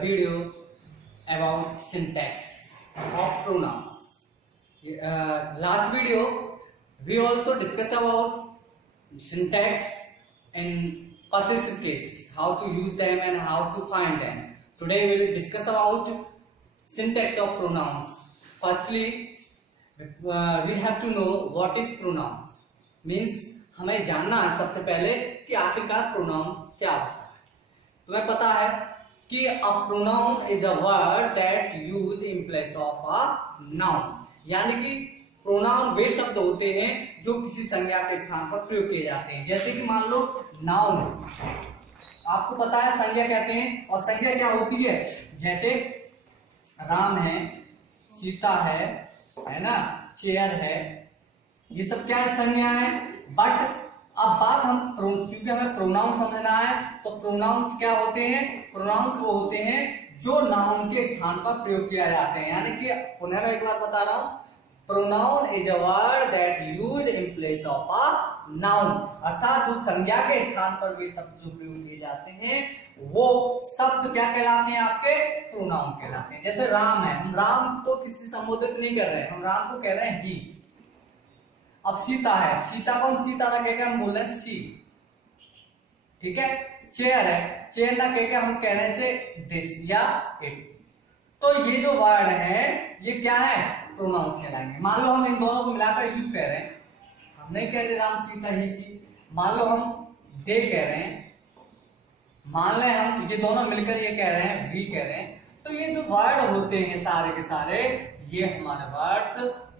video about syntax of pronouns. Last video we also discussed about syntax in possessive case, how to use them and how to find them. Today we will discuss about syntax of pronouns. Firstly, we have to know what is pronouns. Means हमें जानना है सबसे पहले कि आखिरकार pronoun क्या होता है. तुम्हें पता है कि a pronoun is a word that use in place of a noun. यानी कि प्रोनाउन वे शब्द होते हैं जो किसी संज्ञा के स्थान पर प्रयोग किए जाते हैं. जैसे कि मान लो नाउन, आपको पता है संज्ञा कहते हैं, और संज्ञा क्या होती है, जैसे राम है, सीता है ना, चेयर है, ये सब क्या है, संज्ञा है. बट अब बात हम क्योंकि हमें प्रोनाउन समझना है, तो प्रोनाउंस क्या होते हैं, प्रोनाउंस वो होते हैं जो नाउन के स्थान पर प्रयोग किया जाते हैं. यानी कि पुनः मैं एक बार बता रहा हूं, pronoun is a word that use in place of a noun. अर्थात जो संज्ञा के स्थान पर वे शब्द जो प्रयोग किए जाते हैं वो शब्द क्या कहलाते हैं, आपके प्रोनाउन कहलाते हैं. जैसे राम है, हम राम को किसी संबोधित नहीं कर रहे हैं, हम राम को कह रहे हैं ही. अब सीता है, सीता को हम सीता ना कहकर हम बोल रहे हैं सी. ठीक है. चेयर है, चेयर ना कहकर हम कह रहे हैं से दिस या इट. तो ये जो वर्ड है ये क्या है, प्रोनाउंस कहलाएंगे. मान लो हम इन दोनों को मिलाकर यू कह रहे हैं, हम नहीं कह रहे राम सीता ही सी. मान लो हम दे कह रहे हैं, मान लें हम ये दोनों मिलकर ये कह रहे हैं वी कह रहे हैं. तो ये जो वर्ड होते हैं सारे के सारे ये हमारे वर्ड्स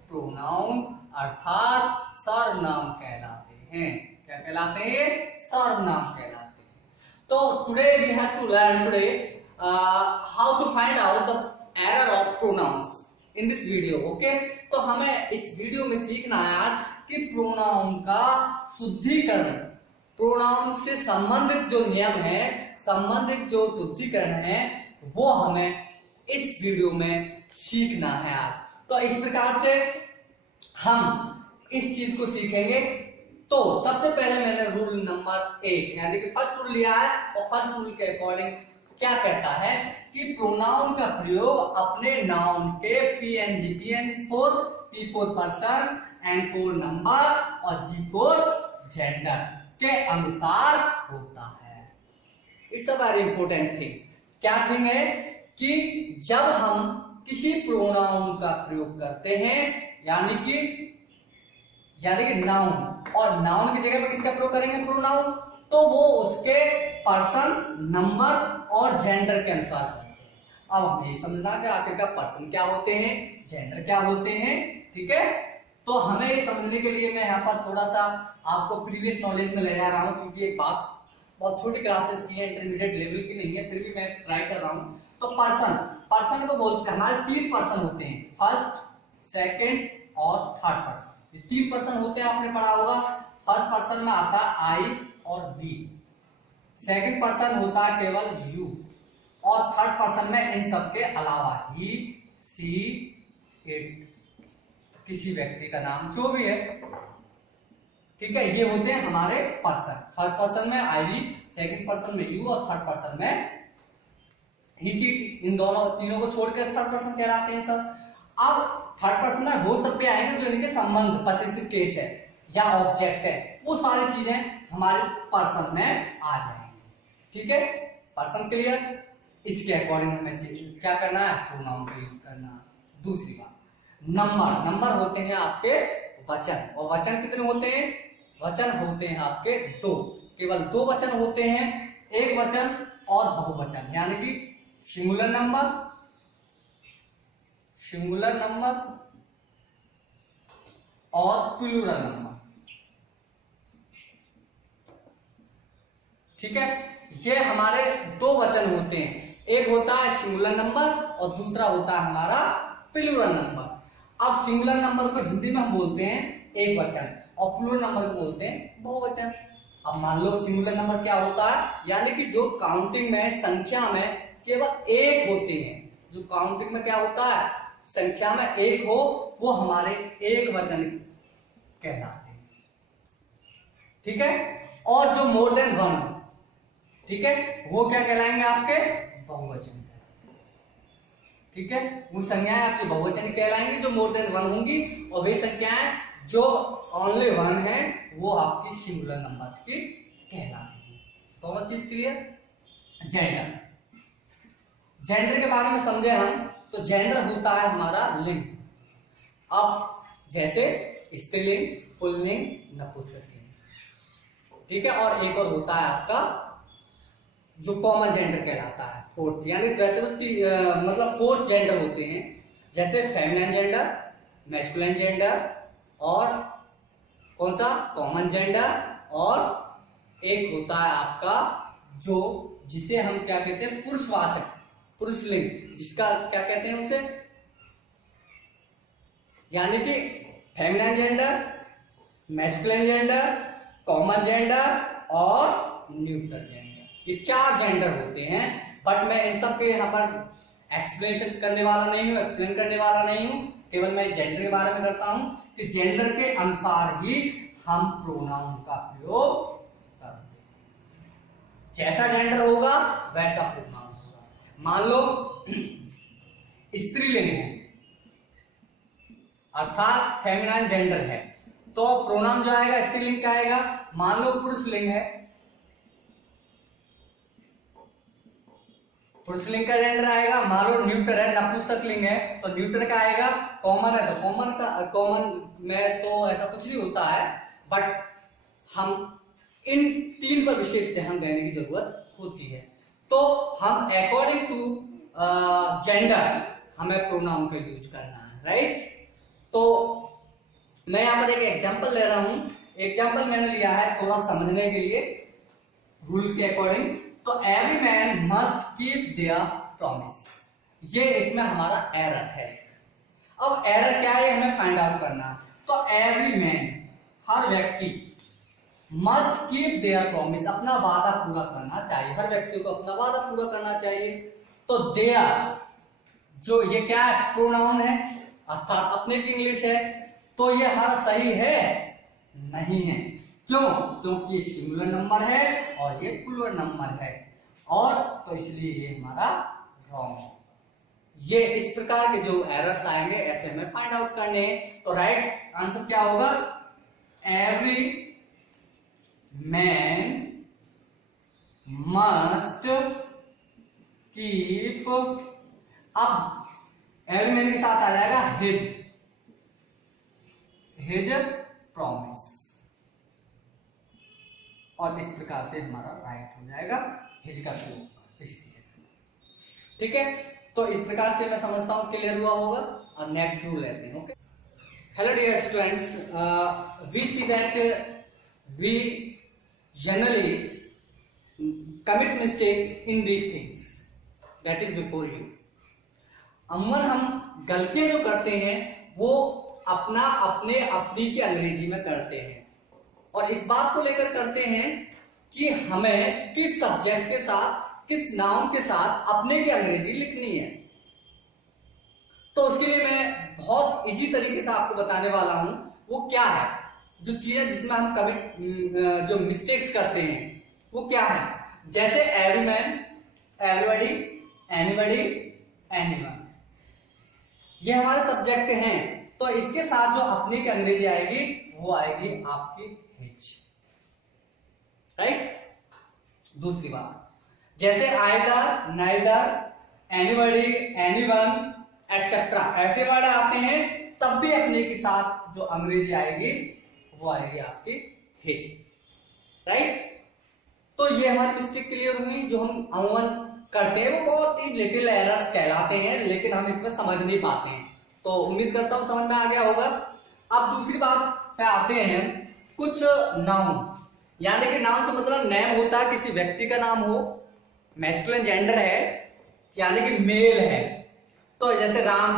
प्रोनाउंस अर्थात सर्वनाम कहलाते हैं. क्या कहलाते हैं, सर्वनाम कहलाते हैं. तो today we have to learn today how to find out the error of pronouns in this video. Okay, तो हमें इस वीडियो में सीखना है आज कि प्रोनाउन का शुद्धिकरण, प्रोनाउन से संबंधित जो नियम है, संबंधित जो शुद्धिकरण है वो हमें इस वीडियो में सीखना है आज. तो इस प्रकार से हम इस चीज को सीखेंगे. तो सबसे पहले मैंने रूल नंबर 1 यानी कि फर्स्ट रूल लिया है, और फर्स्ट रूल के अकॉर्डिंग क्या कहता है कि प्रोनाउन का प्रयोग अपने नाउन के PNG, PNG for P for person, N for number और जी फॉर जेंडर के अनुसार होता है. It's a very important thing. क्या थिंग है कि जब हम किसी प्रोनाउन का प्रयोग करते हैं, यानी कि नाउन, और नाउन की जगह पर किसका प्रयोग करेंगे, प्रोनाउन, तो वो उसके पर्सन, नंबर और जेंडर के अनुसार करते हैं. अब हमें ये समझना है कि आखिरकार पर्सन क्या होते हैं, जेंडर क्या होते हैं. ठीक है. तो हमें ये समझने के लिए मैं यहाँ पर थोड़ा सा आपको प्रीवियस नॉलेज में ले जा रहा हूँ, क्योंकि एक बात बहुत छोटी क्लासेस की है, इंटरमीडिएट लेवल की नहीं है, फिर भी मैं ट्राई कर रहा हूँ. तो पर्सन को बोलते हैं, हमारे 3 पर्सन होते हैं, फर्स्ट, सेकेंड और थर्ड पर्सन. 3 पर्सन होते हैं, आपने पढ़ा होगा. फर्स्ट पर्सन में आता है आई और वी, सेकंड पर्सन होता है केवल यू, और थर्ड पर्सन में इन सब के अलावा ही, सी, इट, किसी व्यक्ति का नाम जो भी है. ठीक है. ये होते हैं हमारे पर्सन. फर्स्ट पर्सन में आई वी, सेकंड पर्सन में यू और थर्ड पर्सन में ही, सी, इन दोनों तीनों को छोड़कर थर्ड पर्सन कहलाते हैं सब. अब थर्ड पर्सन में वो सब पे आएंगे जो इनके संबंध, पॉसेसिव केस है या ऑब्जेक्ट है, वो सारी चीजें हमारे पर्सन में आ जाएंगी. ठीक है. Person clear. इसके अकॉर्डिंग हमें क्या करना है, प्रोनाउन का यूज करना. दूसरी बात, नंबर होते हैं आपके वचन, और वचन कितने होते हैं, वचन होते हैं आपके 2, केवल 2 वचन होते हैं, एक वचन और बहुवचन. यानी कि सिंगुलर नंबर और प्लूरल नंबर. ठीक है. ये हमारे 2 वचन होते हैं, एक होता है सिंगुलर नंबर और दूसरा होता है हमारा प्लूरल नंबर. अब सिंगुलर नंबर को हिंदी में हम बोलते हैं एक वचन, और प्लूरल नंबर को बोलते हैं बहुवचन. अब मान लो सिंगुलर नंबर क्या होता है, यानी कि जो काउंटिंग में, संख्या में केवल एक होते हैं, जो काउंटिंग में क्या होता है, संख्या में एक हो, वो हमारे एक वचन कहलाते हैं. ठीक है. और जो मोर देन 1, ठीक है, वो क्या कहलाएंगे, आपके बहुवचन. ठीक है, वो संज्ञाएं आपकी बहुवचन कहलाएंगी जो मोर देन वन होंगी, और वे संख्याएं जो ओनली वन है वो आपकी सिंगुलर नंबर्स की कहलाएंगी। दोनों चीज क्लियर। जेंडर, जेंडर के बारे में समझे हम, तो जेंडर होता है हमारा लिंग। अब जैसे स्त्रीलिंग, पुल्लिंग, नपुंसकलिंग, ठीक है, और एक और होता है आपका जो कॉमन जेंडर कहलाता है, फोर्थ, यानी वैसे तो मतलब फोर्थ जेंडर होते हैं, जैसे फेमिनिन जेंडर, मैस्कुलिन जेंडर, और कौन सा कॉमन जेंडर, और एक होता है आपका जो जिसे हम क्या कहते हैं पुरुषवाचक, पुरुषलिंग, जिसका क्या कहते हैं उसे, यानी कि feminine gender, masculine gender, common gender और न्यूट्रल जेंडर, ये 4 जेंडर होते हैं। बट मैं इन सब के यहाँ पर एक्सप्लेनेशन करने वाला नहीं हूँ, एक्सप्लेन करने वाला नहीं हूँ, केवल मैं जेंडर के बारे में करता हूँ कि जेंडर के अनुसार ही हम प्रोनाउन का प्रयोग करते हैं। जैसा जेंडर होगा वैसा प्रोनाउन होगा। मान लो स्त्रीलिंग है अर्थात फेमिनिन जेंडर है, तो प्रोनाउन जो आएगा स्त्रीलिंग का आएगा। मान लो पुरुषलिंग है, पुरुषलिंग का जेंडर आएगा। मान लो न्यूटर है, नपुंसकलिंग है, तो न्यूटर का आएगा। कॉमन है तो कॉमन में तो ऐसा कुछ नहीं होता है, बट हम इन 3 पर विशेष ध्यान देने की जरूरत होती है। तो हम अकॉर्डिंग टू जेंडर हमें प्रोनाउन का यूज करना है, राइट। तो मैं यहाँ पर एक एग्जांपल ले रहा हूं। एग्जांपल मैंने लिया है थोड़ा समझने के लिए रूल के अकॉर्डिंग। तो every man must keep their promise, ये इसमें हमारा एरर है। अब एरर क्या है हमें फाइंड आउट करना। तो एवरी मैन, हर व्यक्ति, मस्ट कीप देयर प्रॉमिस, अपना वादा पूरा करना चाहिए। हर व्यक्ति को अपना वादा पूरा करना चाहिए। तो देयर जो ये क्या है प्रोनाउन है अर्थात अपने की इंग्लिश है, तो ये हर सही है नहीं है। क्यों? क्योंकि ये सिंगुलर नंबर है और ये प्लूरल नंबर है, और तो इसलिए ये हमारा रॉन्ग है। ये इस प्रकार के जो एरर्स आएंगे ऐसे हमें फाइंड आउट करने हैं। तो राइट आंसर क्या होगा? एवरी मैन मस्ट कीप, अब एवरी मैन के साथ आ जाएगा हिज प्रॉमिस, और इस प्रकार से हमारा राइट हो जाएगा हिज का प्रयोग इसलिए। ठीक है, तो इस प्रकार से मैं समझता हूं क्लियर हुआ होगा। और नेक्स्ट रूल लेते हैं। Okay, hello dear students, we see that we generally commit mistake in these things that is before you। अमूमन हम गलतियां जो करते हैं वो अपनी की अंग्रेजी में करते हैं, और इस बात को लेकर करते हैं कि हमें किस सब्जेक्ट के साथ, किस नाउन के साथ अपने की अंग्रेजी लिखनी है। तो उसके लिए मैं बहुत इजी तरीके से आपको बताने वाला हूं वो क्या है, जो चीजें जिसमें हम कमिट जो मिस्टेक्स करते हैं वो क्या है। जैसे every man, everybody, anybody, anyone, ये हमारे सब्जेक्ट हैं। तो इसके साथ जो अपनी की अंग्रेजी आएगी वो आएगी आपकी हिज, राइट। दूसरी बात, जैसे either, neither, anybody, anyone etcetera, ऐसे वर्ड आते हैं, तब भी अपने के साथ जो अंग्रेजी आएगी वो आएगी आपकी हिज, राइट। तो ये हमारी मिस्टेक क्लियर हुई जो हम अमूमन करते हैं, वो बहुत ही लिटिल एरर्स कहलाते हैं, लेकिन हम इसमें समझ नहीं पाते हैं। तो उम्मीद करता हूं समझ में आ गया होगा। अब दूसरी बात पे आते हैं, कुछ नाउन, यानी कि नाउन से मतलब नेम होता है, किसी व्यक्ति का नाम हो, मैस्कुलिन जेंडर है यानी कि मेल है। तो जैसे राम,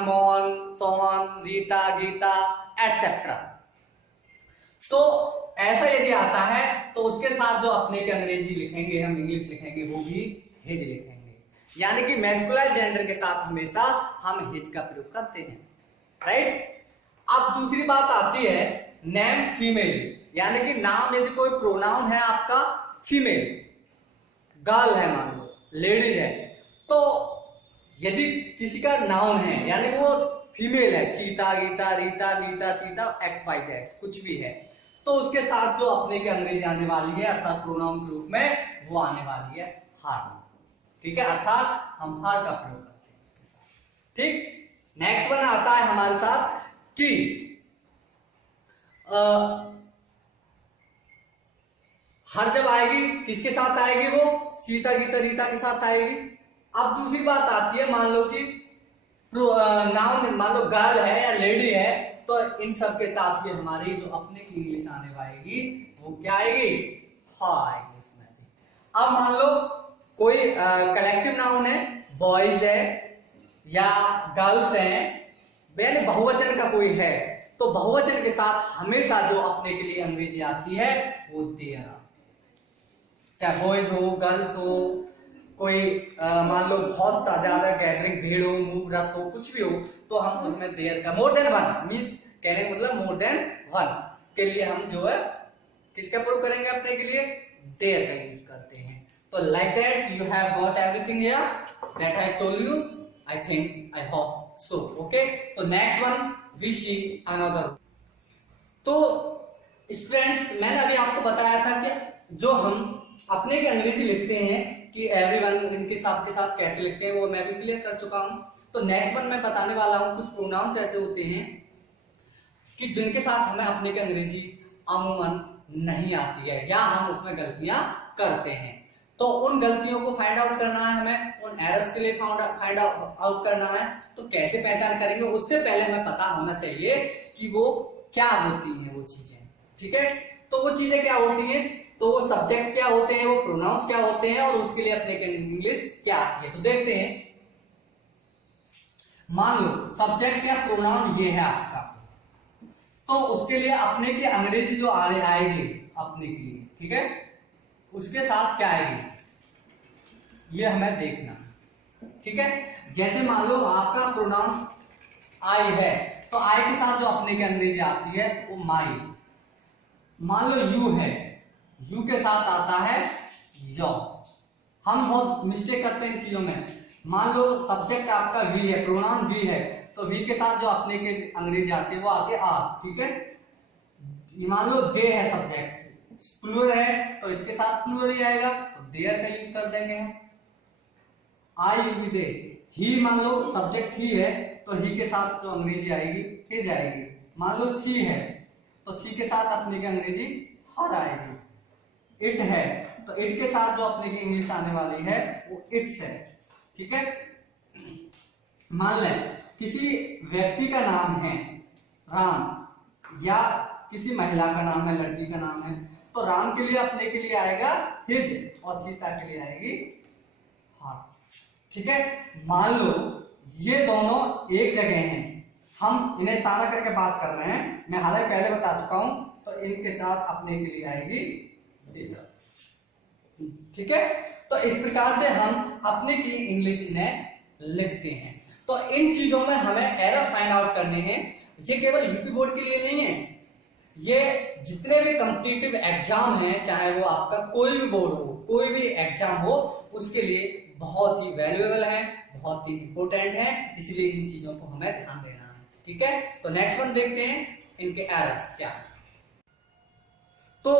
मोहन, सोहन, रीता, गीता एटसेट्रा। तो ऐसा यदि आता है तो उसके साथ जो अपने की अंग्रेजी लिखेंगे, हम इंग्लिश लिखेंगे, वो भी हिज लिखेंगे, यानी कि मैस्कुलाइन जेंडर के साथ हमेशा हम हिज का प्रयोग करते हैं, राइट। अब दूसरी बात आती है नेम फीमेल, यानी कि नाम यदि कोई प्रोनाउन है आपका फीमेल, गर्ल है मान लो, लेडीज है, तो यदि किसी का नाउन है यानी वो फीमेल है, सीता, गीता, रीता, गीता, सीता, XYZ कुछ भी है, तो उसके साथ जो अपने के अंग्रेजी आने वाली है अर्थात प्रोनाउन के रूप में वो आने वाली है हर। ठीक है, अर्थात हम हर का प्रयोग करते हैं उसके साथ। ठीक, नेक्स्ट वन आता है हमारे साथ कि हर जब आएगी किसके साथ आएगी, वो सीता, गीता, रीता के साथ आएगी। अब दूसरी बात आती है, मान लो कि नाउन मान लो गर्ल है या लेडी है, तो इन सब के साथ भी हमारी जो अपने की इंग्लिश आने वाली वो क्या आएगी, हाँ आएगी इसमें भी। अब मान लो कोई कलेक्टिव नाउन है, बॉयज है या गर्ल्स है, यानी बहुवचन का कोई है, तो बहुवचन के साथ हमेशा जो अपने के लिए अंग्रेजी आती है वो देयर आती है। चाहे बॉयज हो, गर्ल्स हो, कोई मान लो बहुत सा ज्यादा गैदरिंग, भीड़ हो, मूव, रस हो, कुछ भी हो, तो हम उसमें देयर का मोर देन वन मींस कहने का मतलब मोर देन वन के लिए हम जो है किसका प्रयोग करेंगे, अपने के लिए देयर का यूज करते हैं। तो like that you have got everything here that I told you, I think, I hope so. Okay, तो next one we see another. तो स्टूडेंट्स, मैंने अभी आपको बताया था कि जो हम अपने के अंग्रेजी लिखते हैं कि एवरीवन इनके साथ के साथ कैसे लिखते हैं, वो मैं भी क्लियर कर चुका हूं। तो नेक्स्ट वन मैं बताने वाला हूं, कुछ प्रोनाउंस ऐसे होते हैं कि जिनके साथ हमें अपने के अंग्रेजी अमूमन नहीं आती है या हम उसमें गलतियां करते हैं। तो उन गलतियों को फाइंड आउट करना है हमें, उन एरर्स के लिए फाइंड आउट करना है। तो कैसे पहचान करेंगे, उससे पहले हमें पता होना चाहिए कि वो क्या होती हैं वो चीजें। ठीक है, तो वो चीजें क्या होती हैं, तो वो सब्जेक्ट क्या होते हैं, वो प्रोनाउंस क्या होते हैं, और उसके लिए अपने के इंग्लिश क्या आती है। तो देखते हैं, मान लो सब्जेक्ट या प्रोनाउन ये है आपका, तो उसके लिए अपने की अंग्रेजी जो आएगी अपने के लिए, ठीक है, उसके साथ क्या आएगी ये हमें देखना। ठीक है, जैसे मान लो आपका प्रोनाउन आई है, तो आई के साथ जो अपने की अंग्रेजी आती है वो माई। मान लो यू है, यू के साथ आता है योर। हम बहुत मिस्टेक करते हैं इन चीजों में। मान लो सब्जेक्ट आपका वी है, प्रोनाउन वी है, तो वी के साथ जो अपने के अंग्रेजी आती है वो आती है आर। ठीक है, मान लो दे है सब्जेक्ट, प्लूरल है तो इसके साथ प्लूरल ही आएगा, तो देयर का यूज कर देंगे हम। आई यू दे, ही मान लो सब्जेक्ट ही है तो ही के साथ जो अंग्रेजी आएगी हिज आएगी। मान लो सी है तो सी के साथ अपने की अंग्रेजी हर आएगी। इट है तो इट के साथ जो अपने की इंग्लिश आने वाली है वो इट्स है। ठीक है, मान लें किसी व्यक्ति का नाम है राम या किसी महिला का नाम है, लड़की का नाम है, तो राम के लिए अपने के लिए आएगा हिज और सीता के लिए आएगी हर। ठीक है, मान लो ये दोनों एक जगह हैं, हम इन्हें इशारा करके बात कर रहे हैं, मैं हालांकि पहले बता चुका हूं, तो इनके साथ अपने के लिए आएगी दिस। ठीक है, तो इस प्रकार से हम अपने की इंग्लिश इन्हें लिखते हैं। तो इन चीजों में हमें एरर फाइंड आउट करने हैं। ये केवल यूपी बोर्ड के लिए नहीं है, ये जितने भी कॉम्पिटिटिव एग्जाम हैं, चाहे वो आपका कोई भी बोर्ड हो, कोई भी एग्जाम हो, उसके लिए बहुत ही वैल्यूएबल है, बहुत ही इंपॉर्टेंट है, इसलिए इन चीजों को हमें ध्यान देना है। ठीक है, तो नेक्स्ट वन देखते हैं इनके एरर्स क्या है। तो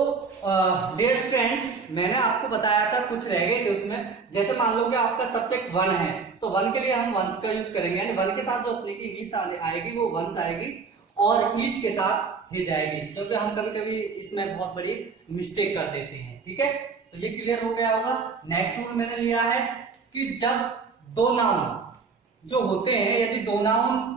डियर स्टूडेंट्स, मैंने आपको बताया था कुछ रह गए थे उसमें, जैसे मान लो कि आपका सब्जेक्ट वन है, तो वन के लिए हम वंस का यूज करेंगे, यानी वन के साथ जो अपने की इंग्लिश आएगी वो वंस आएगी और ईच के साथ ही जाएगी, क्योंकि हम कभी कभी इसमें बहुत बड़ी मिस्टेक कर देते हैं। ठीक है, तो ये क्लियर हो गया होगा। नेक्स्ट रूल मैंने लिया है कि जब दो नाउन जो होते हैं, यदि दो नाउन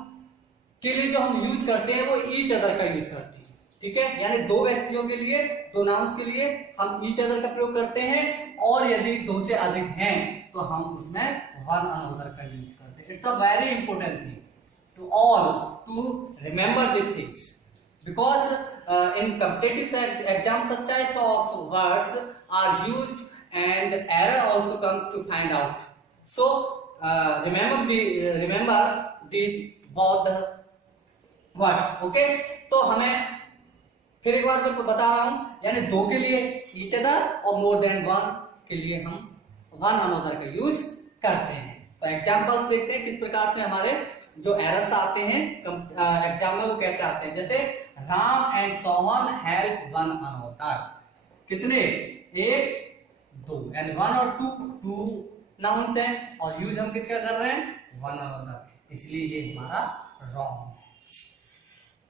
के लिए जो हम यूज करते हैं वो ईच अदर का यूज करते हैं। ठीक है, यानी दो व्यक्तियों के लिए, दो नाउन्स के लिए हम ईच अदर का प्रयोग करते हैं, और यदि दो से अधिक हैं तो हम उसमें वन अनदर का यूज करते हैं। It's a very important thing to all to remember this things, because in competitive exams such type of words are used and error also comes to find out. So remember these both words. Okay, तो हमें फिर एक बार मैं बता रहा हूं, यानी दो के लिए each other और more than one के लिए हम one another का यूज करते हैं। तो एग्जाम्पल्स देखते हैं किस प्रकार से हमारे जो एरर्स आते हैं एग्जाम में वो कैसे आते हैं। जैसे Ram and Sohan help one another, कितने, एक, दो, एंड वन और टू नाउन्स हैं और यूज हम किसका कर रहे हैं, वन अनदर, इसलिए ये हमारा रॉन्ग।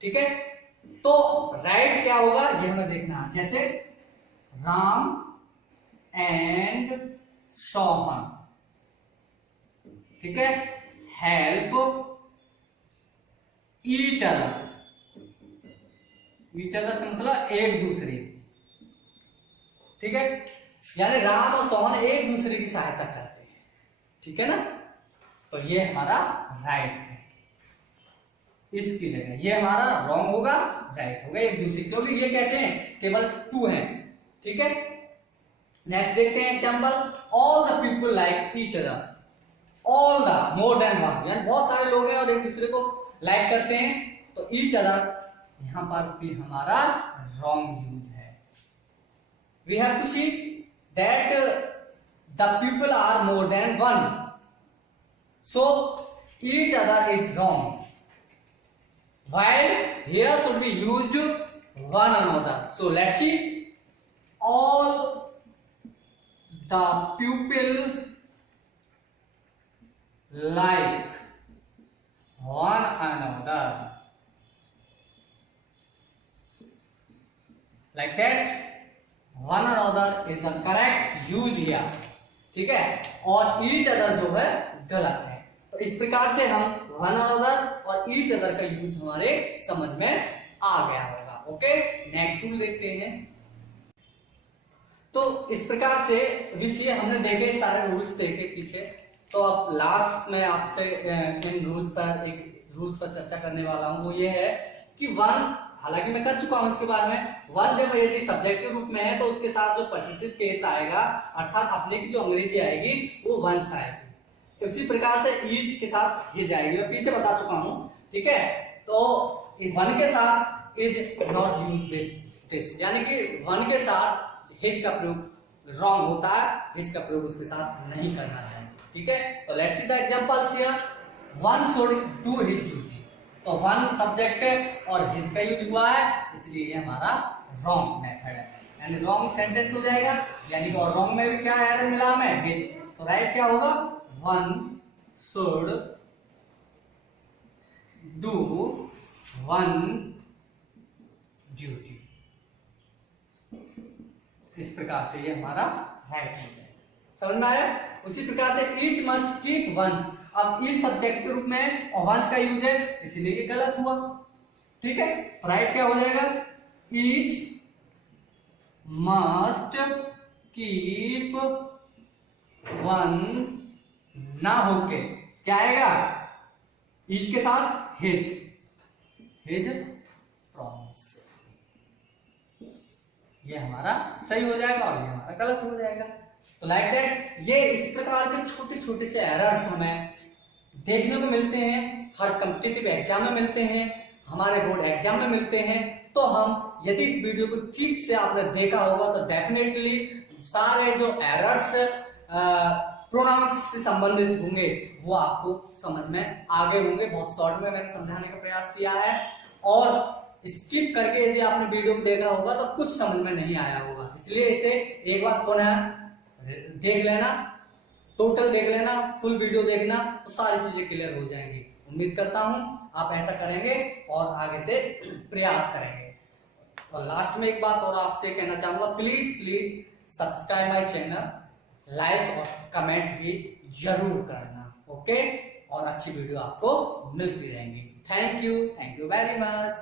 ठीक है, तो राइट क्या होगा ये हमें देखना। जैसे राम एंड सोहन, ठीक है, help each other, each other से मतलब एक दूसरे, ठीक है, यानी राम और सोहन एक दूसरे की सहायता करते हैं, ठीक है ना। तो ये हमारा राइट है, इसकी जगह ये हमारा रॉन्ग होगा, राइट होगा एक दूसरे, क्योंकि ये कैसे हैं, केवल टू हैं, ठीक है। नेक्स्ट देखते हैं example, all the people like each other, all the more than one, यानी बहुत सारे लोग हैं और एक दूसरे को लाइक करते हैं, तो ईच अदर यहां पर भी हमारा रॉन्ग यूज है। We have to see that the people are more than one, so each other is wrong, while here should be used one another. So let's see, all the pupil like one another, like that one another is the correct use here, ठीक है, और each other जो है गलत है। तो इस प्रकार से हम वन अनदर और ईच अदर का यूज हमारे समझ में आ गया होगा। ओके, नेक्स्ट रूल देखते हैं। तो इस प्रकार से विषय हमने देखे, सारे रूल्स देखे पीछे, तो अब लास्ट में आपसे इन रूल्स पर चर्चा करने वाला हूं, वो ये है कि वन, हालांकि मैं कर चुका हूं इसके बारे में, वन जब यदि सब्जेक्ट के रूप में है तो उसके साथ जो पॉसेसिव केस आएगा, अर्थात अपने की जो अंग्रेजी आएगी वो वंस आएगी। उसी प्रकार से ईच के साथ हिज आएगी, मैं पीछे बता चुका हूं, ठीक है। तो वन के साथ is not used with this, यानी कि वन के साथ हिज का प्रयोग रॉन्ग होता है, हिज का प्रयोग उसके साथ नहीं करना चाहिए, ठीक है। तो let's see the examples here, one should do his duty, तो वन सब्जेक्ट है और हिज का यूज हुआ है, इसलिए ये हमारा रॉन्ग मेथड है, यानी रॉन्ग सेंटेंस हो जाएगा, यानी कि और रॉन्ग में भी क्या एरर मिला हमें, हिज, तो राइट क्या होगा, one should do one duty, इस प्रकार से ये हमारा राइट हो जाएगा, समझ में आया। उसी प्रकार से each must keep once, अब each सब्जेक्ट के रूप में और once का यूज है, इसलिए ये गलत हुआ, ठीक है। राइट क्या हो जाएगा, each must keep one, ना होके क्या आएगा, ईच के साथ हिज, हिज प्रॉमिस, ये हमारा सही हो जाएगा और ये हमारा गलत हो जाएगा। तो लाइक दैट, ये इस प्रकार के छोटे छोटे से एरर्स हमें देखने को मिलते हैं, हर कॉम्पिटिटिव एग्जाम में मिलते हैं, हमारे बोर्ड एग्जाम में मिलते हैं। तो हम यदि इस वीडियो को ठीक से आपने देखा होगा तो डेफिनेटली सारे जो एरर्स प्रोनाउंस से संबंधित होंगे वो आपको समझ में आ गए होंगे। बहुत शॉर्ट में मैंने समझाने का प्रयास किया है, और स्किप करके यदि आपने वीडियो को देखा होगा तो कुछ समझ में नहीं आया होगा, इसलिए इसे एक बार पुनः देख लेना, टोटल देख लेना, फुल वीडियो देखना, तो सारी चीजें क्लियर हो जाएंगी। उम्मीद करता हूं आप ऐसा करेंगे और आगे से प्रयास करेंगे। और लास्ट में एक बात और आपसे कहना चाहूंगा, please subscribe my channel, like और कमेंट भी जरूर करना, ओके। और अच्छी वीडियो आपको मिलती रहेंगी। Thank you very much.